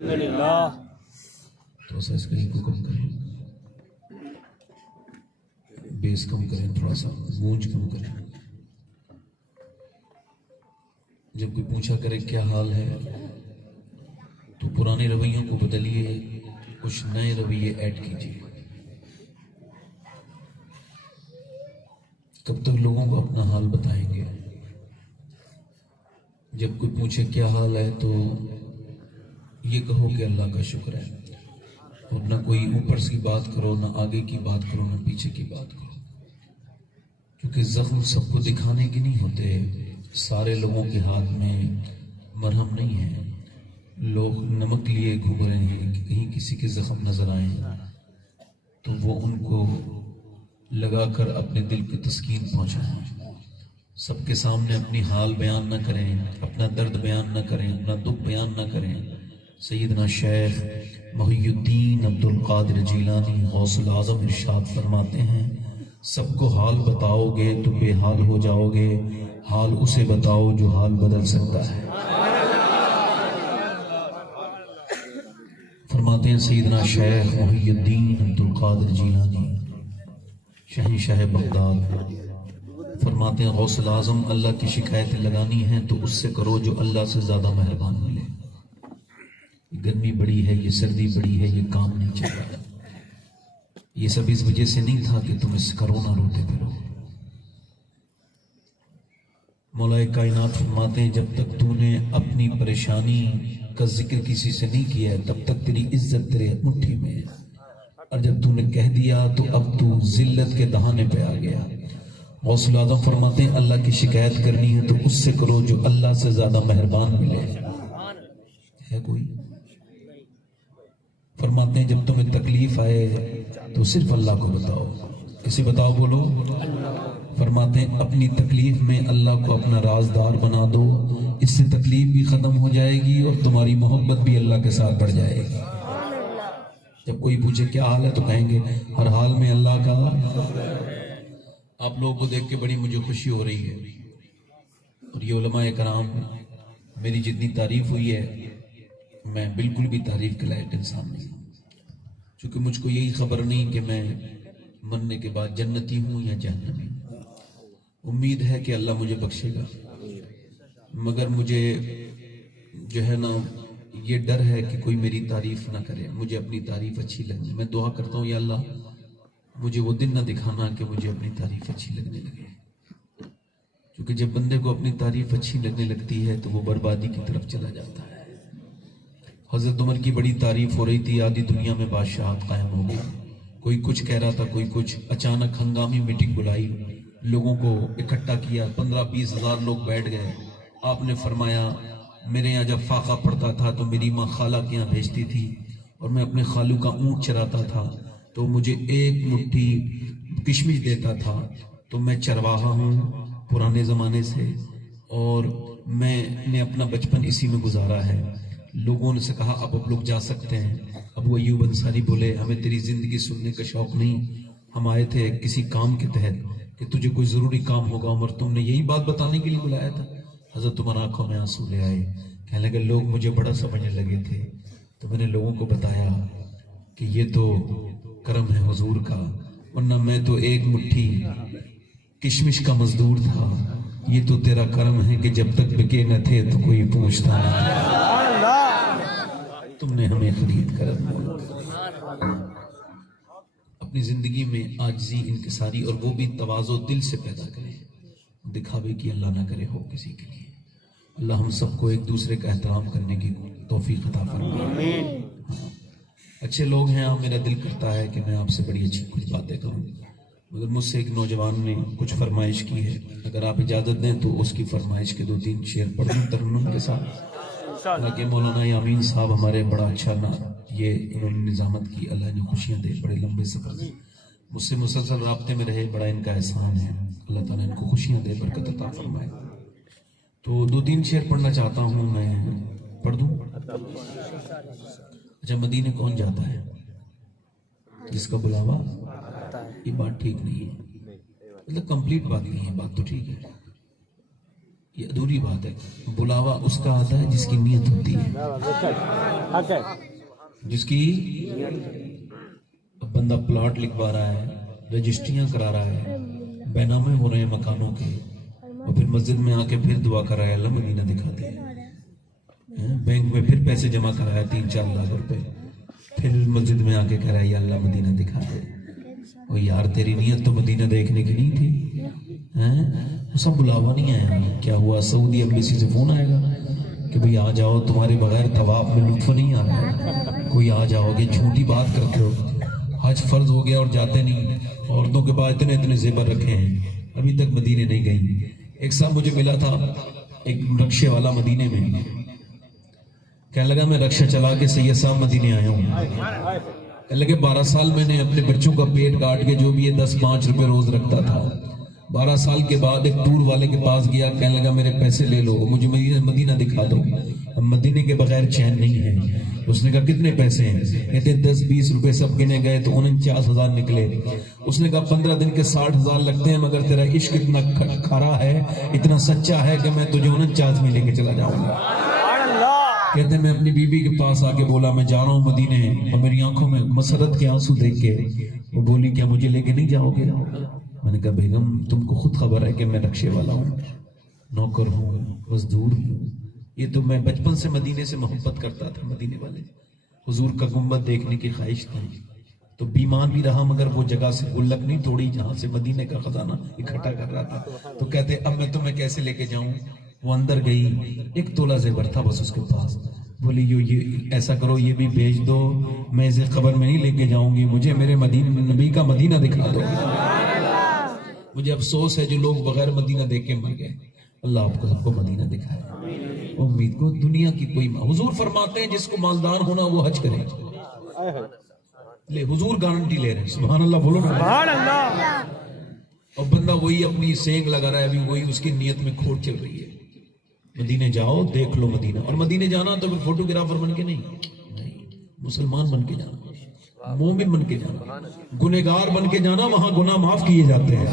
تو سا اسکرین کو کم کریں، بیس کم کریں، تھوڑا سا گونج کم کریں. جب کوئی پوچھا کرے کیا حال ہے تو پرانے رویوں کو بدلیے، کچھ نئے رویے ایڈ کیجیے. کب تک لوگوں کو اپنا حال بتائیں گے؟ جب کوئی پوچھے کیا حال ہے تو یہ کہو کہ اللہ کا شکر ہے، اور نہ کوئی اوپر سے بات کرو، نہ آگے کی بات کرو، نہ پیچھے کی بات کرو. کیونکہ زخم سب کو دکھانے کے نہیں ہوتے. سارے لوگوں کے ہاتھ میں مرہم نہیں ہے. لوگ نمک لیے گھوم رہے ہیں کہ کہیں کسی کے زخم نظر آئیں تو وہ ان کو لگا کر اپنے دل کی تسکین پہنچائیں. سب کے سامنے اپنی حال بیان نہ کریں، اپنا درد بیان نہ کریں، اپنا دکھ بیان نہ کریں. سیدنا شیخ محی الدین عبد القادر جیلانی غوث العظم ارشاد فرماتے ہیں، سب کو حال بتاؤ گے تو بے حال ہو جاؤ گے، حال اسے بتاؤ جو حال بدل سکتا ہے. فرماتے ہیں سیدنا شیخ محی الدین عبد القادر جیلانی شہنشاہ بغداد، فرماتے ہیں غوث العظم اللہ کی شکایتیں لگانی ہیں تو اس سے کرو جو اللہ سے زیادہ مہربان ملے. یہ گرمی بڑی ہے، یہ سردی بڑی ہے، یہ کام نہیں چل رہا. یہ سب اس وجہ سے نہیں تھا کہ تم اس کرونا روتے پھرو. مولا کائنات فرماتے ہیں جب تک تو نے اپنی پریشانی کا ذکر کسی سے نہیں کیا ہے تب تک تیری عزت تیرے مٹھی میں ہے، اور جب تو نے کہہ دیا تو اب تو ذلت کے دہانے پہ آ گیا. غوث العظم فرماتے ہیں اللہ کی شکایت کرنی ہے تو اس سے کرو جو اللہ سے زیادہ مہربان ملے. ہے کوئی؟ فرماتے ہیں جب تمہیں تکلیف آئے تو صرف اللہ کو بتاؤ. کسی بتاؤ بولو. فرماتے ہیں اپنی تکلیف میں اللہ کو اپنا رازدار بنا دو، اس سے تکلیف بھی ختم ہو جائے گی اور تمہاری محبت بھی اللہ کے ساتھ بڑھ جائے گی. جب کوئی پوچھے کیا حال ہے تو کہیں گے ہر حال میں اللہ کا. آپ لوگوں کو دیکھ کے بڑی مجھے خوشی ہو رہی ہے، اور یہ علماء کرام میری جتنی تعریف ہوئی ہے میں بالکل بھی تعریف کے لائق انسان نہیں ہوں، چونکہ مجھ کو یہی خبر نہیں کہ میں مرنے کے بعد جنتی ہوں یا جہنمی ہوں. امید ہے کہ اللہ مجھے بخشے گا، مگر مجھے جو ہے نا یہ ڈر ہے کہ کوئی میری تعریف نہ کرے، مجھے اپنی تعریف اچھی لگے. میں دعا کرتا ہوں یا اللہ مجھے وہ دن نہ دکھانا کہ مجھے اپنی تعریف اچھی لگنے لگے، کیونکہ جب بندے کو اپنی تعریف اچھی لگنے لگتی ہے تو وہ بربادی کی طرف چلا جاتا ہے. حضرت عمر کی بڑی تعریف ہو رہی تھی، آدھی دنیا میں بادشاہت قائم ہو گئی. کوئی کچھ کہہ رہا تھا، کوئی کچھ. اچانک ہنگامی میٹنگ بلائی، لوگوں کو اکٹھا کیا، 15-20 ہزار لوگ بیٹھ گئے. آپ نے فرمایا میرے یہاں جب فاقہ پڑتا تھا تو میری ماں خالہ کے یہاں بھیجتی تھی، اور میں اپنے خالو کا اونٹ چراتا تھا تو مجھے ایک مٹھی کشمش دیتا تھا. تو میں چرواہا ہوں پرانے زمانے سے، اور میں نے اپنا بچپن اسی میں گزارا ہے. لوگوں نے سے کہا اب لوگ جا سکتے ہیں. ابو ایوب انصاری بولے ہمیں تیری زندگی سننے کا شوق نہیں، ہم آئے تھے کسی کام کے تحت کہ تجھے کوئی ضروری کام ہوگا عمر، تم نے یہی بات بتانے کے لیے بلایا تھا. حضرت عمر آنکھوں میں آنسو لے آئے، کہنے لگے لوگ مجھے بڑا سمجھنے لگے تھے تو میں نے لوگوں کو بتایا کہ یہ تو کرم ہے حضور کا، ورنہ میں تو ایک مٹھی کشمش کا مزدور تھا. یہ تو تیرا کرم ہے کہ جب تک بکے نہ تھے تو کوئی پوچھتا نہ تھا، تم نے ہمیں خرید کر اپنی زندگی میں عاجزی، انکساری، اور وہ بھی تواضع دل سے پیدا کریں، دکھاوے کی اللہ نہ کرے ہو کسی کے لیے. اللہ ہم سب کو ایک دوسرے کا احترام کرنے کی توفیق عطا فرمائے. اچھے لوگ ہیں آپ، میرا دل کرتا ہے کہ میں آپ سے بڑی اچھی کچھ باتیں کروں، مگر مجھ سے ایک نوجوان نے کچھ فرمائش کی ہے. اگر آپ اجازت دیں تو اس کی فرمائش کے 2-3 شعر پڑھ دوں ترنم کے ساتھ. حالانکہ مولانا یامین صاحب ہمارے بڑا اچھا یہ انہوں نے نظامت کی، اللہ نے خوشیاں دے، بڑے لمبے سفر میں مجھ سے مسلسل رابطے میں رہے، بڑا ان کا احسان ہے. اللہ تعالیٰ ان کو خوشیاں دے، برکت عطا فرمائے. تو 2-3 شعر پڑھنا چاہتا ہوں، میں پڑھ دوں. اچھا، مدینے کون جاتا ہے جس کا بلاوا؟ یہ بات ٹھیک نہیں ہے، مطلب کمپلیٹ بات نہیں ہے. بات تو ٹھیک ہے، یہ ادھوری بات ہے. بلاوا اس کا آتا ہے جس کی نیت ہوتی ہے, جس کی بندہ پلاٹ لکھوا رہا ہے, رجسٹریاں کرا رہا ہے, بینامے ہو رہے ہیں مکانوں کے, اور پھر مسجد میں آ کے پھر دعا کر رہا ہے اللہ مدینہ دکھا دے. بینک میں پھر پیسے جمع کر رہا ہے 3-4 لاکھ روپے, پھر مسجد میں آ کے کہہ رہا ہے یا اللہ مدینہ دکھا دے. اور یار تیری نیت تو مدینہ دیکھنے کی نہیں تھی. سب بلاوا نہیں آیا. کیا ہوا, سعودی ایمبیسی سے فون آئے گا کہ بھئی آ جاؤ, تمہارے بغیر طواف میں لطف نہیں آ رہا, کوئی آ جاؤ گے. جھوٹی بات کرتے ہو. حج فرض ہو گیا اور جاتے نہیں. عورتوں کے پاس اتنے زیور رکھے ہیں, ابھی تک مدینے نہیں گئی. ایک صاحب مجھے ملا تھا, ایک رکشے والا مدینے میں, کہنے لگا میں رکشہ چلا کے سید صاحب مدینے آیا ہوں. کہنے لگے 12 سال میں نے اپنے بچوں کا پیٹ کاٹ کے جو بھی یہ 10-5 روپے روز رکھتا تھا, 12 سال کے بعد ایک ٹور والے کے پاس گیا. کہنے لگا میرے پیسے لے لو, مجھے مدینہ دکھا دو, مدینے کے بغیر چین نہیں ہے. اس نے کہا کتنے پیسے ہیں؟ کہتے 10-20 روپے سب گنے گئے تو 49,000 نکلے. اس نے کہا 15 دن کے 60,000 لگتے ہیں, مگر تیرا عشق اتنا کھرا ہے, اتنا سچا ہے کہ میں تجھے 49 میں لے کے چلا جاؤں گا. کہتے ہیں میں اپنی بیوی کے پاس آ کے بولا میں جا رہا ہوں مدینے, اور میری آنکھوں میں مسرت کے آنسو دیکھ کے وہ بولی کیا مجھے لے کے نہیں جاؤ گے؟ میں نے کہا بیگم تم کو خود خبر ہے کہ میں رکشے والا ہوں, نوکر ہوں, مزدور ہوں. یہ تو میں بچپن سے مدینے سے محبت کرتا تھا. مدینے والے حضور کا گنبد دیکھنے کی خواہش تھی, تو بیمار بھی رہا مگر وہ جگہ سے گلک نہیں توڑی جہاں سے مدینے کا خزانہ اکٹھا کر رہا تھا. تو کہتے اب میں تمہیں کیسے لے کے جاؤں. وہ اندر گئی, 1 تولہ زیور تھا بس اس کے پاس. بولی یہ ایسا کرو یہ بھی بھیج دو, میں اسے قبر میں نہیں لے کے جاؤں گی, مجھے میرے نبی کا مدینہ دکھا دو. مجھے افسوس ہے جو لوگ بغیر مدینہ دیکھ کے مر گئے. اللہ آپ کو سب کو مدینہ دکھائے. امید کو دنیا کی کوئی حضور فرماتے ہیں جس کو مالدار ہونا وہ حج کرے. لے حضور گارنٹی لے رہے ہیں. سبحان اللہ بولو نا, سبحان اللہ. اور بندہ وہی اپنی سینگ لگا رہا ہے, ابھی وہی اس کی نیت میں کھوٹ چل رہی ہے. مدینے جاؤ, دیکھ لو مدینہ. اور مدینے جانا تو پھر فوٹوگرافر بن کے نہیں, مسلمان بن کے جانا, مومن بن کے جانا, گنہگار بن کے جانا. وہاں گناہ معاف کیے جاتے ہیں.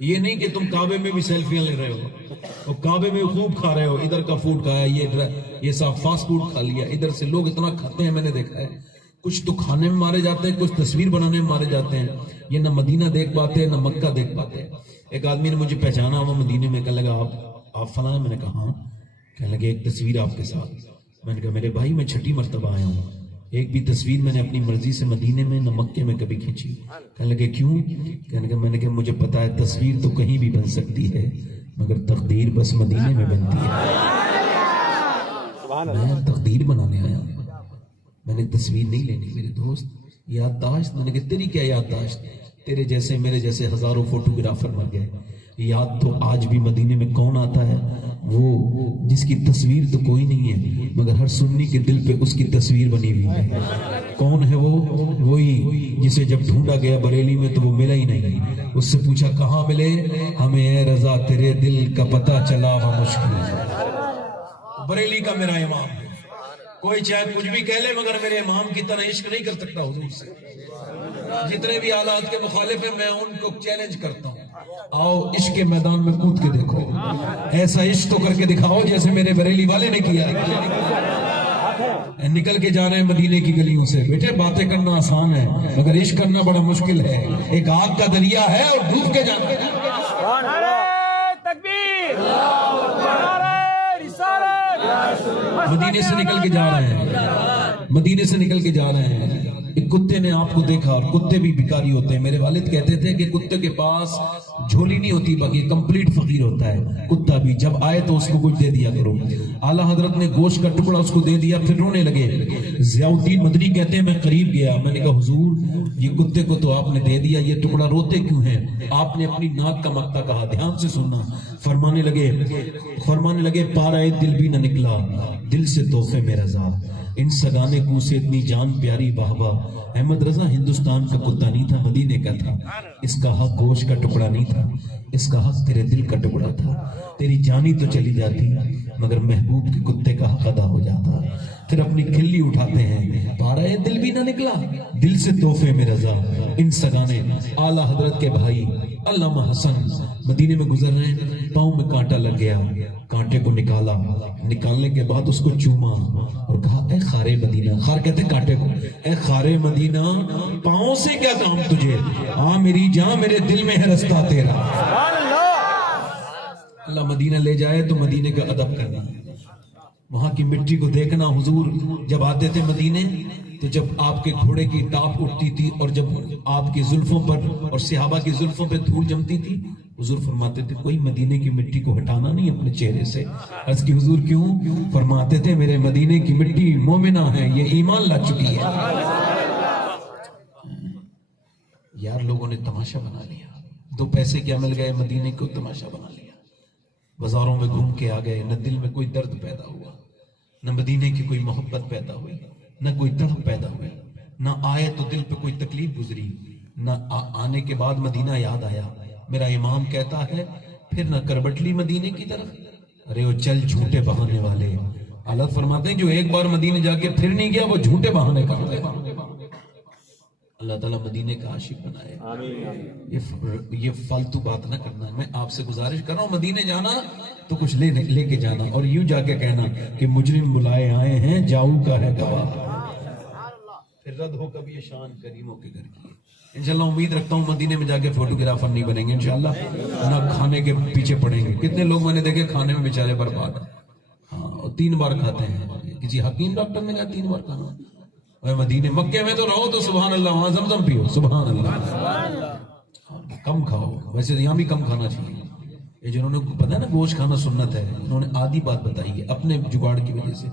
یہ نہیں کہ تم کعبے میں بھی سیلفیاں لے رہے ہو, اور کعبے میں خوب کھا رہے ہو, ادھر کا فوڈ کھایا, یہ سب فاسٹ فوڈ کھا لیا. ادھر سے لوگ اتنا کھاتے ہیں, میں نے دیکھا ہے. کچھ تو کھانے میں مارے جاتے ہیں, کچھ تصویر بنانے میں مارے جاتے ہیں. یہ نہ مدینہ دیکھ پاتے ہیں نہ مکہ دیکھ پاتے ہیں. ایک آدمی نے مجھے پہچانا وہ مدینے میں, کہنے لگا آپ فلاں. میں نے کہا ہاں. کہنے لگے ایک تصویر آپ کے ساتھ. میں نے کہا میرے بھائی میں 6ٹھی مرتبہ آیا ہوں, ایک بھی تصویر میں نے اپنی مرضی سے مدینے میں نہ مکے میں کبھی کھینچی. کہنے لگے کیوں؟ کہنے لگا میں نے کہا مجھے پتا ہے تصویر تو کہیں بھی بن سکتی ہے مگر تقدیر بس مدینے میں بنتی ہے. میں تقدیر بنانے آیا ہوں, میں نے تصویر نہیں لینی. میرے دوست یادداشت. میں نے کہا تیری کیا یادداشت, تیرے جیسے میرے جیسے ہزاروں فوٹوگرافر مر گئے. یاد تو آج بھی مدینے میں کون آتا ہے؟ وہ جس کی تصویر تو کوئی نہیں ہے مگر ہر سنی کے دل پہ اس کی تصویر بنی ہوئی ہے. کون ہے وہ؟ وہی جسے جب ڈھونڈا گیا بریلی میں تو وہ ملا ہی نہیں. اس سے پوچھا کہاں ملے؟ ہمیں اے رضا تیرے دل کا پتہ چلا وہ مشکل. بریلی کا میرا امام ہے, کوئی چاہے کچھ بھی کہہ لے مگر میرے امام کی طرح عشق نہیں کر سکتا حضور سے. جتنے بھی حالات کے مخالف ہیں میں ان کو چیلنج کرتا ہوں, آؤ عشق کے میدان میں کود کے دیکھو, ایسا عشق تو کر کے دکھاؤ جیسے میرے بریلی والے نے کیا. نکل کے جا رہے ہیں مدینے کی گلیوں سے. بیٹے باتیں کرنا آسان ہے مگر عشق کرنا بڑا مشکل ہے. ایک آگ کا دریا ہے اور ڈوب کے جانا ہے. مدینے سے نکل کے جا رہے ہیں, مدینے سے نکل کے جا رہے ہیں. ایک کتے نے آپ کو دیکھا, اور کتے بھی بھکاری ہوتے ہیں. میرے والد کہتے تھے کہ کتے کے پاس جھولی نہیں ہوتی باقی کمپلیٹ فقیر ہوتا ہے. کتا بھی جب آئے تو اس کو کچھ دے دیا کرو. اعلیٰ حضرت نے گوشت کا ٹکڑا اس کو دے دیا, پھر رونے لگے. ضیاء الدین مدنی کہتے ہیں میں قریب گیا, میں نے کہا حضور یہ کتے کو تو آپ نے دے دیا, یہ ٹکڑا روتے کیوں ہیں؟ آپ نے اپنی ناک کا مقطع کہا, دھیان سے سننا. فرمانے لگے پارا دل بھی نہ نکلا, دل سے تحفے میرا ذات, ان سگانے کو سے اتنی جان پیاری بہوا. احمد رضا ہندوستان کا کتا نہیں تھا, مدینے کا تھا. اس کا حق گوشت کا ٹکڑا نہیں تھا. تھا، اس کا حق تیرے دل کا ٹکڑا تھا، تیری جانی تو چلی جاتی مگر محبوب کے کتے کا حق ادا ہو جاتا۔ پھر اپنی کھلی اٹھاتے ہیں، پارا یہ دل بھی نہ نکلا، دل سے تحفے میں رضا، ان سگانے اعلیٰ حضرت کے بھائی علامہ حسن مدینے میں گزر رہے ہیں، پاؤں میں کانٹا لگ گیا، کانٹے کو نکالا، نکالنے کے بعد اس کو چوما اور کہا اے خارے مدینہ، خار کہتے ہیں کانٹے کو، اے خارے مدینہ پاؤں سے کیا کام تجھے، آ میری جان میرے دل میں ہے رستہ تیرا۔ اللہ مدینہ لے جائے تو مدینے کا ادب کرنا، وہاں کی مٹی کو دیکھنا۔ حضور جب آتے تھے مدینے تو جب آپ کے گھوڑے کی ٹاپ اٹھتی تھی اور جب آپ کی زلفوں پر اور صحابہ کی زلفوں پہ دھول جمتی تھی، حضور فرماتے تھے کوئی مدینے کی مٹی کو ہٹانا نہیں اپنے چہرے سے۔ عرض کی حضور کیوں؟ فرماتے تھے میرے مدینے کی مٹی مومنہ ہے، یہ ایمان لا چکی ہے۔ یار لوگوں نے تماشا بنا لیا، دو پیسے کیا مل گئے، مدینے کو تماشا بنا لیا، بازاروں میں گھوم کے آ گئے، نہ دل میں کوئی درد پیدا ہوا، نہ مدینے کی کوئی محبت پیدا ہوئی، نہ کوئی تڑپ پیدا ہوئی، نہ آئے تو دل پہ کوئی تکلیف گزری، نہ آنے کے بعد مدینہ یاد آیا۔ میرا امام کہتا ہے پھر نہ کربٹلی مدینے کی طرف، ارے وہ چل جھوٹے بہانے والے۔ اللہ فرماتے ہیں جو ایک بار مدینے جا کے پھر نہیں گیا وہ جھوٹے بہانے کرتے ہیں۔ اللہ تعالیٰ مدینے کا عاشق بنائے۔ یہ فالتو بات نہ کرنا، میں آپ سے گزارش کر رہا ہوں مدینے جانا تو کچھ لے کے جانا، اور یوں جا کے کہنا کہ مجرم بلائے آئے ہیں جاؤ کا ہے گواہ، پھر رد ہو کبھی یہ شان کریموں کے گھر کی۔ انشاءاللہ امید رکھتا ہوں مدینے میں جا کے فوٹوگرافر نہیں بنیں گے انشاءاللہ، نہ کھانے کے پیچھے پڑیں گے۔ کتنے لوگ میں نے دیکھے کھانے میں بیچارے برباد، ہاں 3 بار کھاتے ہیں، کسی حکیم ڈاکٹر نے کہا 3 بار کھانا۔ مدینے مکے میں تو رہو تو سبحان اللہ، وہاں زمزم پیو، سبحان اللہ، کم کھاؤ، ویسے یہاں بھی کم کھانا چاہیے۔ یہ جنہوں نے پتا ہے نا گوشت کھانا سنت ہے، انہوں نے آدھی بات بتائی ہے اپنے جگاڑ کی وجہ سے،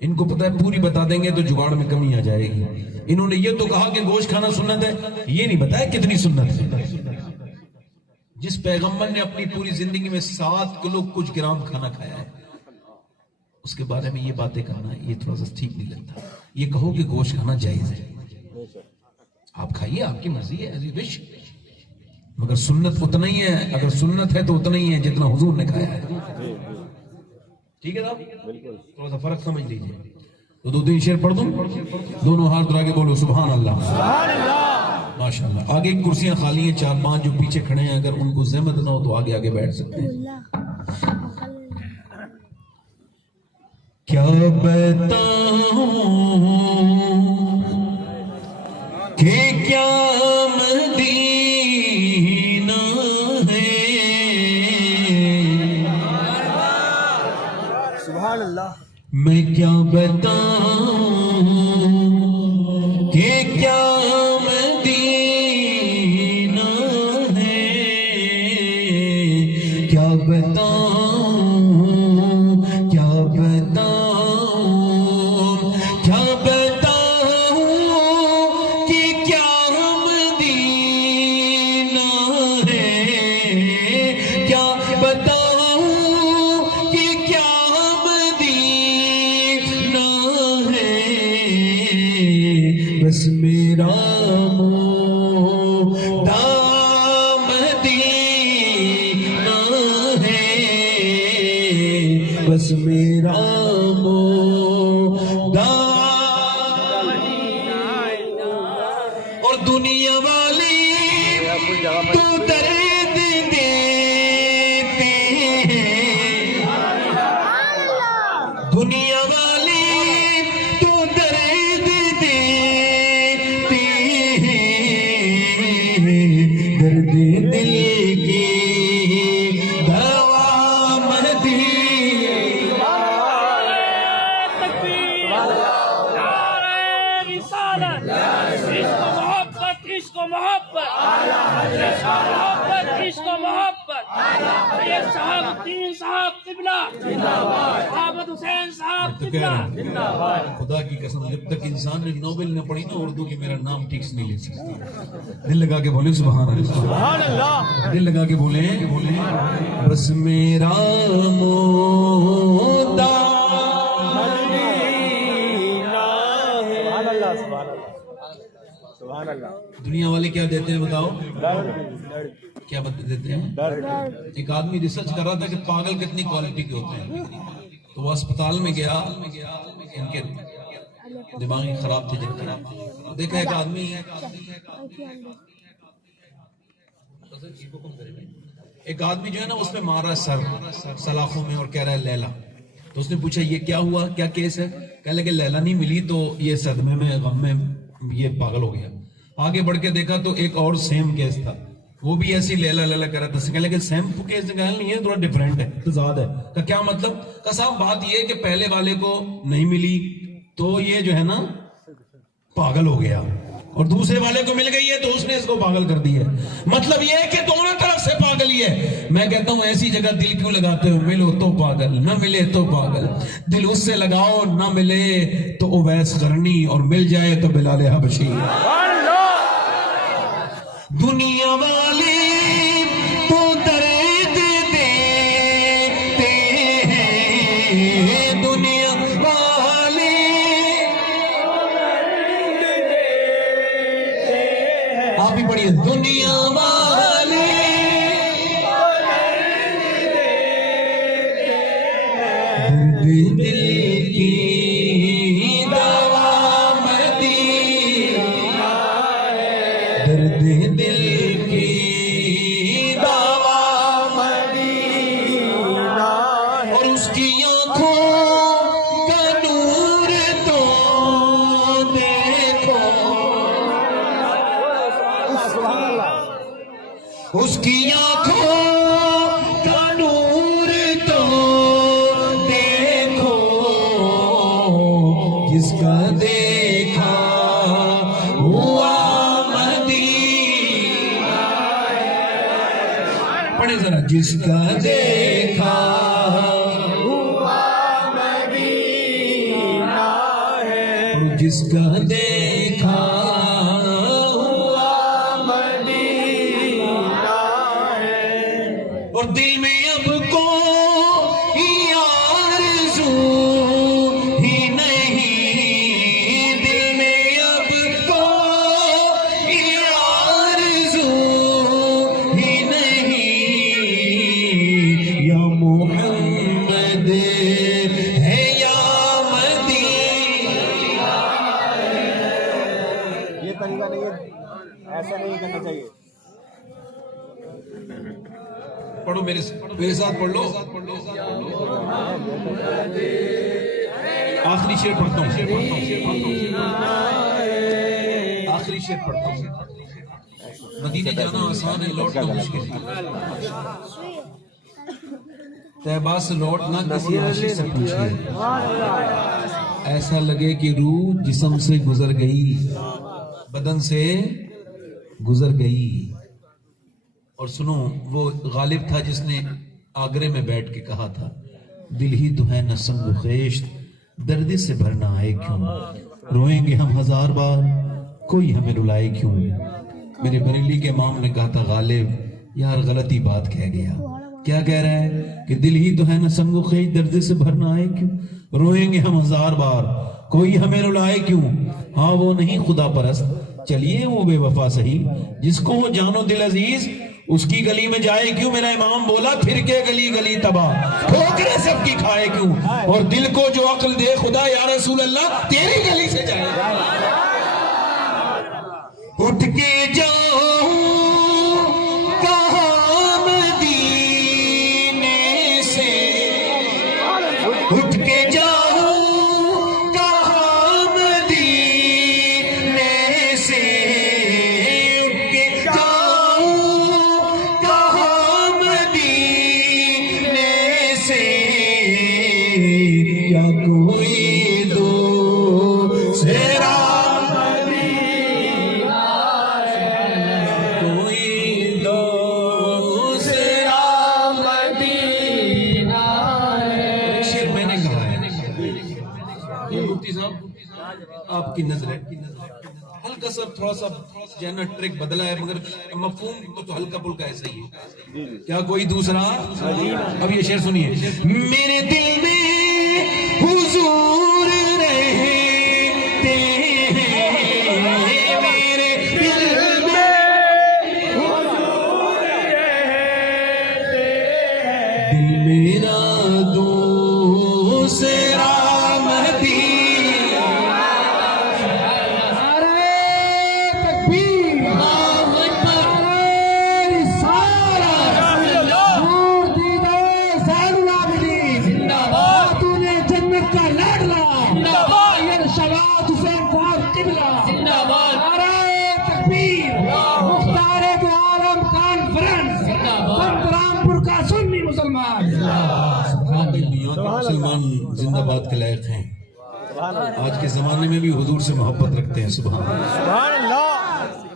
ان کو پتا ہے پوری بتا دیں گے تو جگاڑ میں کمی آ جائے گی۔ انہوں نے یہ تو کہا کہ گوشت کھانا سنت ہے، یہ نہیں بتایا کتنی سنت ہے۔ جس پیغمبر نے اپنی پوری زندگی میں 7 کلو کچھ گرام کھانا کھایا ہے، اس کے بارے میں یہ باتیں کرنا یہ تھوڑا سا ٹھیک نہیں لگتا۔ یہ کہو کہ گوشت کھانا جائز ہے، آپ کھائیے، آپ کی مرضی ہے، ایسی وش، مگر سنت اتنا ہی ہے، اگر سنت ہے تو اتنا ہی ہے جتنا حضور نے کھایا ہے۔ ٹھیک ہے صاحب، تھوڑا سا فرق سمجھ لیجیے۔ تو 2-3 شعر پڑھ دوں، دونوں ہاتھ اٹھا کے بولو سبحان اللہ، ماشاءاللہ۔ آگے کرسیاں خالی ہیں 4-5 جو پیچھے کھڑے ہیں، اگر ان کو زحمت نہ ہو تو آگے آگے بیٹھ سکتے ہیں۔ کیا بتاؤں کہ کیا مدینہ ہے، سبحان اللہ، میں کیا بتاؤں کہ کیا مدینہ ہے، کیا بتاؤں بس میرا مدینہ ہے، بس میرا اور دنیا والی تو درد دیتے ہیں، دنیا والی تو درد دیتے ہیں، درد دل کی دوا مدینہ۔ عشق و محبت، عشق و محبت، یہ صاحب الدین صاحب قبلہ، احمد حسین صاحب قبلہ۔ خدا کی قسم جب تک انسان نے نوبل نہ پڑھی نا اردو کی، میرا نام ٹھیک سے نہیں لے سکتا۔ دل لگا کے بولیں سبحان اللہ، دل لگا کے بولیں بس میرا مدینہ سبحان اللہ۔ دنیا والے کیا دیتے ہیں بتاؤ؟ کیا دیتے ہیں؟ ایک آدمی ریسرچ کر رہا تھا کہ پاگل کتنی کوالٹی کے ہوتے ہیں، تو وہ اسپتال میں گیا، ان کے دماغی خراب تھے جن کے، دیکھا ایک آدمی جو ہے نا اس پہ مار رہا ہے سر سلاخوں میں اور کہہ رہا ہے لیلا. تو اس نے پوچھا یہ کیا ہوا، کیا کیس ہے؟ کہنے لگے لیلا نہیں ملی تو یہ صدمے میں غم میں یہ پاگل ہو گیا. آگے بڑھ کے دیکھا تو ایک اور سیم کیس تھا، وہ بھی ایسی لیلا لیلا کر رہا تھا. کہنے لگے سیم کیس نہیں ہے، تھوڑا ڈفرینٹ ہے، تضاد ہے. کہ کیا مطلب؟ کہ صاحب بات یہ ہے کہ پہلے والے کو نہیں ملی تو یہ جو ہے نا پاگل ہو گیا، اور دوسرے والے کو مل گئی ہے تو اس نے اس کو پاگل کر دی ہے. مطلب یہ ہے کہ دونوں طرف سے پاگل ہی ہے. میں کہتا ہوں ایسی جگہ دل کیوں لگاتے ہو؟ ملو تو پاگل، نہ ملے تو پاگل. دل اس سے لگاؤ، نہ ملے تو اویس قرنی، اور مل جائے تو بلال حبشی. دنیا والے تو درد دیتے ہیں، دنیا والے آپ بھی پڑھیے، دنیا والے درد دل کی دوا مدینہ ہے، درد دل کی دوا مدینہ ہے، اور اس کی آنکھوں کا نور تو دیکھو، اس کی آنکھوں کا نور تو دیکھو، جس کا دیکھا ہوا مدینہ ہے. پڑھیں ذرا، جس کا دیکھا ہوا مدینہ ہے، اور جس کا دیکھا اور دل میں اب کوئی آرزو ہی نہیں، دل میں اب کوئی آرزو ہی نہیں، یا محمد ہے یا مدینہ. یہ طریقہ نہیں ہے، ایسا نہیں کرنا چاہیے. پڑھو میرے ساتھ پڑھ لو. آخری شعر پڑھتا ہوں، آخری شعر پڑھتا ہوں. مدینے جانا آسان ہے، لوٹنا مشکل ہے. طیبہ سے لوٹنا کسی عاشق سے پوچھئے، ایسا لگے کہ روح جسم سے گزر گئی، بدن سے گزر گئی. اور سنو، وہ غالب تھا جس نے آگرے میں بیٹھ کے کہا تھا، دل ہی تو ہے نہ سنگ و خیشت، درد سے بھرنا آئے کیوں، روئیں گے ہم ہزار بار، کوئی ہمیں رلائے کیوں. میرے بریلی کے امام نے کہا تھا، غالب یار غلطی بات کہہ گیا. کیا کہہ رہا ہے؟ کہ دل ہی تو ہے نہ سنگ و خیشت، درد سے بھرنا آئے کیوں، روئیں گے ہم ہزار بار، کوئی ہمیں رلائے کیوں. ہاں وہ نہیں خدا پرست، چلیے وہ بے وفا سہی، جس کو وہ جانو دل عزیز، اس کی گلی میں جائے کیوں. میرا امام بولا، پھر کے گلی گلی تباہ، ٹھوکریں سب کی کھائے کیوں، اور دل کو جو عقل دے خدا یا رسول اللہ، تیری گلی سے جائے. اٹھ کے جاؤں کہاں مدینے سے، اٹھ کے جاؤں کہاں مدینے سے، اٹھ کے جاؤں کہاں مدینے سے، یا کوئی دوسرا آپ کی نظر ہے، ہلکا سا تھوڑا سا جو ہے نا ٹرک بدلا ہے، مگر مفہوم تو ہلکا پھلکا ایسا ہی ہے. کیا کوئی دوسرا؟ اب یہ شعر سنیے. میرے دل میں حضور رہتے ہیں، میرے دل میں حضور بات کے لائق ہیں. آج کے زمانے میں بھی حضور سے محبت رکھتے ہیں. سبحان اللہ. سبحان اللہ.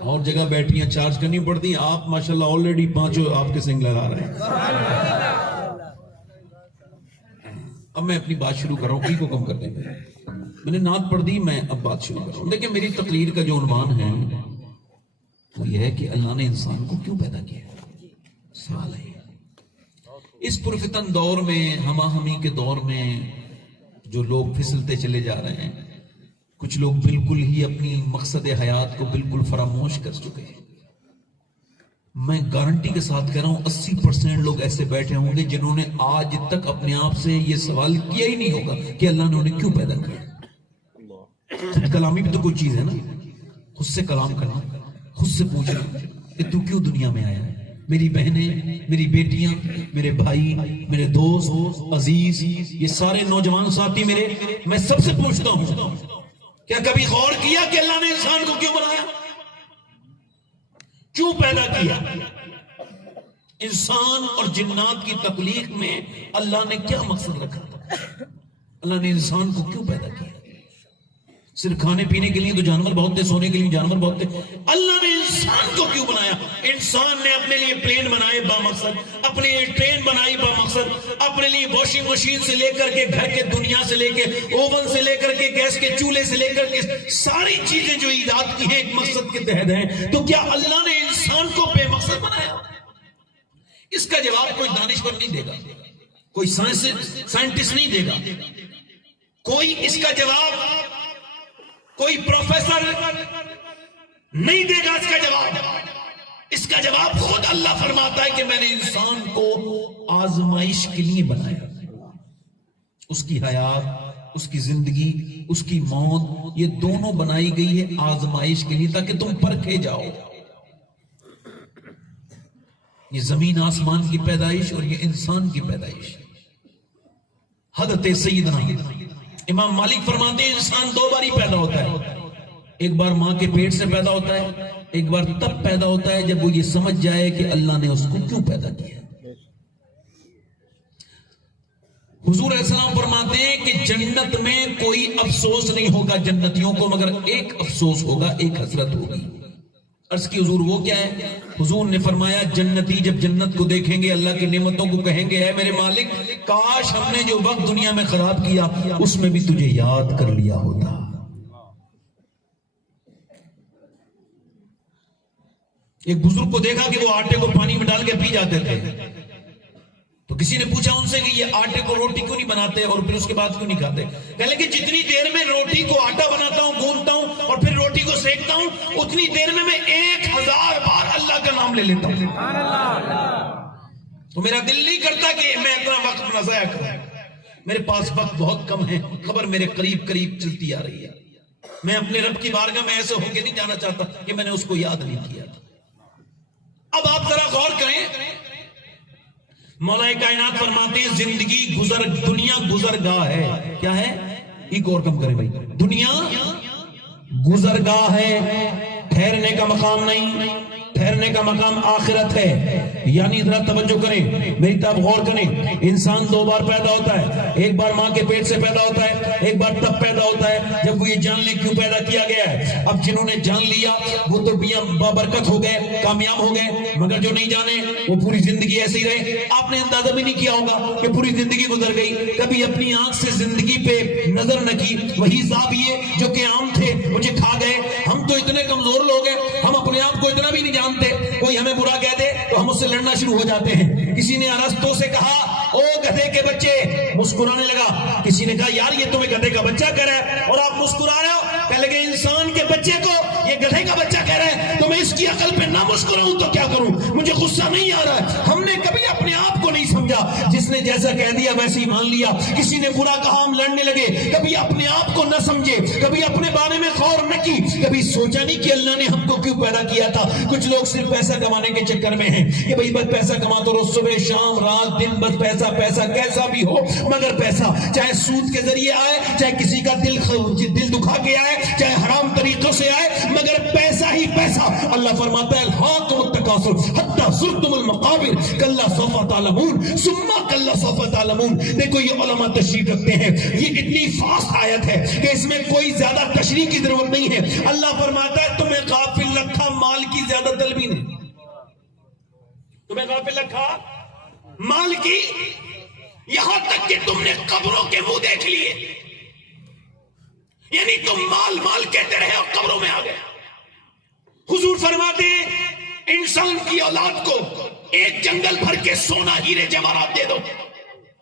اور جگہ بیٹھیاں چارج کرنی پڑتی ہیں. آپ ماشاءاللہ آلریڈی 5 آپ کے سنگ لگا رہے ہیں. اب میں اپنی بات شروع کر رہا ہوں. کو کم کر دیں. میں نے نعت پڑھ دی, میں اب بات شروع کر رہا ہوں. دیکھیں میری تقریر کا جو عنوان ہے وہ یہ ہے کہ اللہ نے انسان کو کیوں پیدا کیا. سوال ہے اس پرفتن دور میں, ہما ہمی کے دور میں جو لوگ پھسلتے چلے جا رہے ہیں, کچھ لوگ بالکل ہی اپنی مقصد حیات کو بالکل فراموش کر چکے ہیں. میں گارنٹی کے ساتھ کہہ رہا ہوں 80% لوگ ایسے بیٹھے ہوں گے جنہوں نے آج تک اپنے آپ سے یہ سوال کیا ہی نہیں ہوگا کہ اللہ نے انہیں کیوں پیدا کیا. خود کلامی بھی تو کوئی چیز ہے نا. خود سے کلام کرنا, خود سے پوچھنا کہ تو کیوں دنیا میں آیا ہے. میری بہنیں, میری بیٹیاں, میرے بھائی, میرے دوست, عزیز, یہ سارے نوجوان ساتھی میرے, میں سب سے پوچھتا ہوں کیا کبھی غور کیا کہ اللہ نے انسان کو کیوں بنایا, کیوں پیدا کیا. انسان اور جنات کی تخلیق میں اللہ نے کیا مقصد رکھا تھا. اللہ نے انسان کو کیوں پیدا کیا. صرف کھانے پینے کے لیے تو جانور بہت تھے, سونے کے لیے جانور بہت تھے. اللہ نے انسان کو کیوں بنایا. انسان نے اپنے لیے پلین بنائے با مقصد, اپنے لیے ٹرین بنائی با مقصد, اپنے لیے واشنگ مشین سے لے کر کے گھر کے دنیا سے لے کے اوون سے لے کر کے گیس کے چولہے سے لے کر کے ساری چیزیں جو ایجاد کی ہیں ایک مقصد کے تحت ہیں. تو کیا اللہ نے انسان کو بے مقصد بنایا. اس کا جواب کوئی دانشور نہیں دے گا, کوئی سائنٹسٹ نہیں دے گا, کوئی اس کا جواب کوئی پروفیسر نہیں دے گا. اس کا جواب, اس کا جواب خود اللہ فرماتا ہے کہ میں نے انسان کو آزمائش کے لیے بنایا. اس کی حیات, اس کی زندگی, اس کی موت, یہ دونوں بنائی گئی ہے آزمائش کے لیے تاکہ تم پرکھے جاؤ. یہ زمین آسمان کی پیدائش اور یہ انسان کی پیدائش. حضرت سیدنا امام مالک فرماتے ہیں انسان 2 بار ہی پیدا ہوتا ہے. ایک بار ماں کے پیٹ سے پیدا ہوتا ہے, ایک بار تب پیدا ہوتا ہے جب وہ یہ سمجھ جائے کہ اللہ نے اس کو کیوں پیدا کیا. حضور علیہ السلام فرماتے ہیں کہ جنت میں کوئی افسوس نہیں ہوگا جنتیوں کو, مگر ایک افسوس ہوگا, ایک حسرت ہوگی. عرض کی حضور وہ کیا ہے. حضور نے فرمایا جنتی جب جنت کو دیکھیں گے اللہ کی نعمتوں کو کہیں گے اے میرے مالک کاش ہم نے جو وقت دنیا میں خراب کیا اس میں بھی تجھے یاد کر لیا ہوتا. ایک بزرگ کو دیکھا کہ وہ آٹے کو پانی میں ڈال کے پی جاتے تھے, تو کسی نے پوچھا ان سے کہ یہ آٹے کو روٹی کیوں نہیں بناتے اور پھر اس کے بعد کیوں نہیں کھاتے. کہنے کہ جتنی دیر میں روٹی کو آٹا بناتا ہوں, گوندتا ہوں اور پھر روٹی کو سینکتا ہوں, اتنی دیر میں 1000 بار اللہ کا نام لے لیتا ہوں. تو میرا دل نہیں کرتا کہ میں اتنا وقت نہ ضائع کروں. میرے پاس وقت بہت کم ہے, خبر میرے قریب قریب چلتی آ رہی ہے. میں اپنے رب کی بارگاہ میں ایسے ہو کے نہیں جانا چاہتا کہ میں نے اس کو یاد نہیں کیا. اب آپ ذرا غور کریں, مولا کائنات فرماتے ہیں زندگی دنیا گزرگاہ ہے. کیا ہے, ایک اور کم کریں بھائی. دنیا گزرگاہ ہے, ٹھہرنے کا مقام نہیں, ٹھہرنے کا مقام آخرت ہے. یعنی ذرا توجہ کریں, میری طرف غور کریں. انسان 2 بار پیدا ہوتا ہے, ایک بار ماں کے پیٹ سے پیدا ہوتا ہے, ایک بار تب پیدا ہوتا ہے جب وہ یہ جان لے کیوں پیدا کیا گیا ہے. اب جنہوں نے جان لیا وہ تو بابرکت ہو گئے, کامیاب ہو گئے, مگر جو نہیں جانے وہ پوری زندگی ایسے ہی رہے. آپ نے اندازہ بھی نہیں کیا ہوگا کہ پوری زندگی گزر گئی, کبھی اپنی آنکھ سے زندگی پہ نظر نہ کی. وہی زاویے جو کہ عام تھے مجھے کھا گئے. ہم تو اتنے کمزور لوگ ہیں, ہم اپنے آپ کو اتنا بھی نہیں جانتے. کوئی ہمیں برا کہہ دے تو ہم اس سے لڑنا شروع ہو جاتے ہیں. کسی نے ارسطو سے کہا او گدھے کے بچے, مسکرانے لگا. کسی نے کہا یار یہ تمہیں گدھے کا بچہ کہہ رہا ہے اور آپ مسکرا رہے ہو. کہنے لگے انسان کے بچے کو یہ گدھے کا بچہ کہہ رہا ہے تو میں اس کی عقل پہ نہ مسکراؤں تو کیا کروں, مجھے غصہ نہیں آ رہا ہے. ہم نے کبھی اپنے آپ کو نہیں سمجھا, جس نے جیسا کہہ دیا ویسے ہی مان لیا. کسی نے برا کہا ہم لڑنے لگے. کبھی اپنے آپ کو نہ سمجھے, کبھی اپنے بارے میں غور نہ کی, کبھی سوچا نہیں کہ اللہ نے ہم کو کیوں پیدا کیا تھا. کچھ لوگ صرف پیسہ کمانے کے چکر میں ہیں کہ بھئی بس پیسہ کماتے رہو, صبح شام رات دن بس پیسہ پیسہ, کیسا بھی ہو مگر پیسہ, چاہے سود کے ذریعے آئے, چاہے کسی کا دل دکھا کے آئے, چاہے حرام طریقوں سے آئے, مگر پیسہ ہی پیسہ. اللہ فرماتا ہے الہاکم التکاثر حتی زرتم المقابر کلا سوف تعلمون ثم کلا سوف تعلمون. دیکھو یہ علماء تشریح رکھتے ہیں، یہ اتنی فاسٹ آیت ہے کہ اس میں کوئی زیادہ تشریح کی ضرورت نہیں ہے. اللہ فرماتا ہے تمہیں غافل رکھا مال کی زیادہ طلبی نے، تمہیں غافل رکھا مال کی، یہاں تک کہ تم نے قبروں کے منہ دیکھ لیے. یعنی تم مال مال کہتے رہے اور قبروں میں آ گئے. حضور فرماتے ہیں انسان کی اولاد کو ایک جنگل بھر کے سونا ہیرے جواہرات دے دو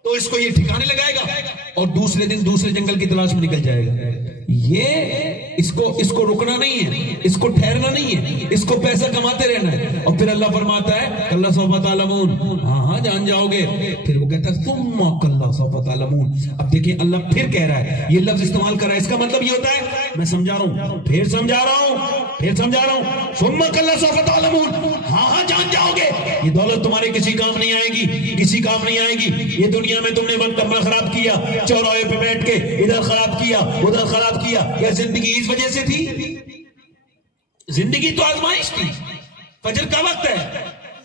تو اس کو یہ ٹھکانے لگائے گا اور دوسرے دن دوسرے جنگل کی تلاش میں نکل جائے گا. یہ اس کو رکنا نہیں ہے، اس کو ٹھہرنا نہیں ہے، اس کو پیسہ کماتے رہنا ہے. اور پھر اللہ فرماتا ہے کلا سوف تعلمون، ہاں جان جاؤ گے. پھر وہ کہتا ہے ثم کلا سوف تعلمون. اب دیکھیں اللہ پھر کہہ رہا ہے، یہ لفظ استعمال کر رہا ہے، اس کا مطلب یہ ہوتا ہے میں سمجھا رہا ہوں، پھر سمجھا رہا ہوں ثم کلا سوف تعلمون، ہاں جان جاؤ گے. یہ دولت تمہارے کسی کام نہیں آئے گی، کسی کام نہیں آئے گی. یہ دنیا میں تم نے وقت اپنا خراب کیا، چوراہے پہ بیٹھ کے ادھر خراب کیا ادھر خراب کیا. یا زندگی اس وجہ سے تھی؟ زندگی تو آزمائش تھی. فجر کا وقت ہے،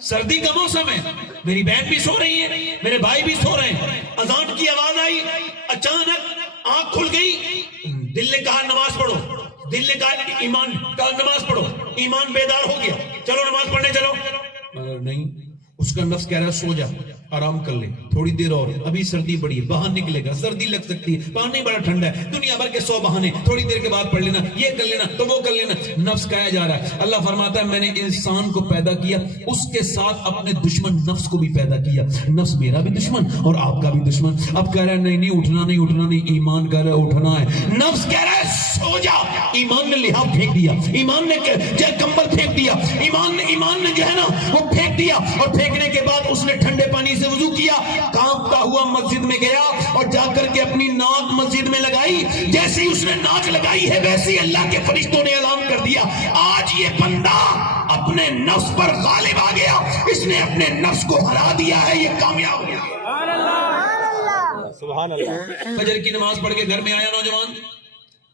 سردی کا موسم ہے، میری بہن بھی سو رہی ہے، میرے بھائی بھی سو رہے ہیں. اذان کی آواز آئی، اچانک آنکھ کھل گئی، دل نے کہا نماز پڑھو، دل نے کہا ایمان کا نماز پڑھو، ایمان بیدار ہو گیا، چلو نماز پڑھنے چلو. مگر نہیں، اس کا نفس کہہ رہا ہے سو جا، آرام کر لے تھوڑی دیر اور، ابھی سردی بڑی ہے، باہر نکلے گا سردی لگ سکتی ہے، پانی بڑا ٹھنڈا ہے، دنیا بھر کے 100 بہانے، تھوڑی دیر کے بعد پڑھ لینا، یہ کر لینا تو وہ کر لینا. نفس کہا جا رہا ہے. اللہ فرماتا ہے میں نے انسان کو پیدا کیا، اس کے ساتھ اپنے دشمن نفس کو بھی پیدا کیا. نفس میرا بھی دشمن اور آپ کا بھی دشمن. اب کہہ رہا ہے نہیں اٹھنا نہیں، ایمان کہہ رہا ہے اٹھنا ہے. نفس کہہ رہا ہے سو جا، ایمان نے لحاف پھینک دیا، ایمان نے کمبل پھینک دیا، ایمان نے جو ہے نا وہ پھینک دیا. اور پھینکنے کے بعد اس نے ٹھنڈے پانی سے وضو کیا، کانپتا ہوا مسجد میں گیا اور جا کر کے اپنی ناک مسجد میں لگائی. جیسے ہی اس نے ناک لگائی ہے ویسے ہی اللہ کے فرشتوں نے اعلان کر دیا آج یہ بندہ اپنے نفس پر غالب آ گیا، اس نے اپنے نفس کو ہرا دیا ہے، یہ کامیاب ہو گیا. سبحان اللہ. فجر کی نماز پڑھ کے گھر میں آیا نوجوان،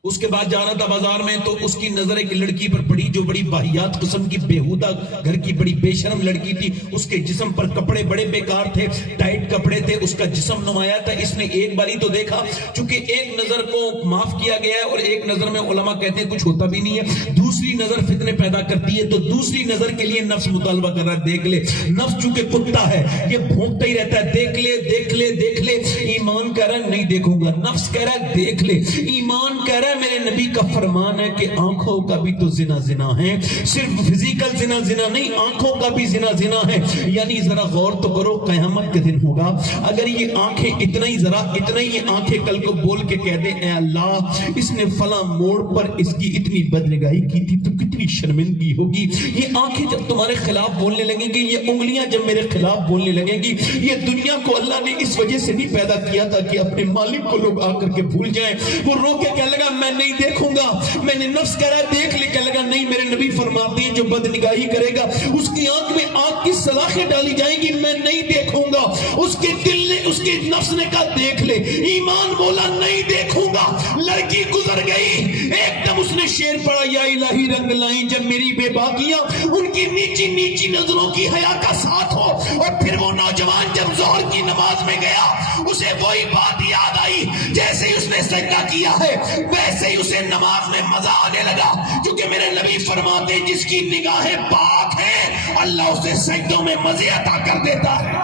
اس کے بعد جا رہا تھا بازار میں تو اس کی نظر ایک لڑکی پر پڑی جو بڑی واہیات قسم کی بےہودہ گھر کی بڑی بے شرم لڑکی تھی. اس کے جسم پر کپڑے بڑے بیکار تھے، ٹائٹ کپڑے تھے، اس کا جسم نمایاں تھا. اس نے ایک باری تو دیکھا، چونکہ ایک نظر کو معاف کیا گیا ہے اور ایک نظر میں علماء کہتے ہیں کچھ ہوتا بھی نہیں ہے، دوسری نظر فتنے پیدا کرتی ہے. تو دوسری نظر کے لیے نفس مطالبہ کر رہا ہے دیکھ لے. نفس چونکہ کتا ہے یہ بھونکتا ہی رہتا ہے دیکھ لے دیکھ لے دیکھ لے. ایمان کہہ رہا ہے نہیں دیکھوں گا، نفس کہہ رہا ہے دیکھ لے. ایمان کہہ رہا ہے میرے نبی کا فرمان ہے کہ آنکھوں کا بھی تو زنا ہے، صرف فزیکل زنا نہیں، آنکھوں کا بھی زنا ہے. یعنی ذرا غور تو کرو، قیامت کے دن ہوگا اگر یہ آنکھیں اتنا ہی یہ آنکھیں کل کو بول کے کہہ دیں اے اللہ اس نے فلاں موڑ پر اس کی اتنی بدنگاہی کی تھی تو کتنی شرمندگی ہوگی. یہ آنکھیں جب تمہارے خلاف بولنے لگیں گی، یہ انگلیاں جب میرے خلاف بولنے لگیں گی. یہ دنیا کو اللہ نے اس وجہ سے نہیں پیدا کیا تھا کہ اپنے مالک کو لوگ آ کر کے بھول جائیں. وہ رو کے کہنے لگا میں نہیں دیکھوں گا، میں نے نفس کہہ رہا ہے دیکھ لے، کہنے لگا نہیں میرے نبی فرماتے ہیں جو بدنگاہی کرے گا اس کی آنکھ میں آگ کی سلاخیں ڈالی جائیں گی، میں نہیں دیکھوں گا. اس کے دل نے اس کے نفس نے کہا دیکھ لے، ایمان بولا نہیں دیکھوں گا. لڑکی گزر گئی، ایک دم اس نے شعر پڑھا یا الہی رنگ لائیں جب میری بے باکیاں ان کی نیچی نظروں کی حیا کا ساتھ ہو. اور پھر وہ نوجوان جب ظہر کی نماز میں گیا اسے وہی بات یاد آئی، جیسے ہی اس نے سجدہ کیا ہے ویسے ہی اسے نماز میں مزہ آنے لگا. کیونکہ میرے نبی فرماتے جس کی نگاہیں پاک ہیں اللہ اسے سجدوں میں مزے عطا کر دیتا ہے.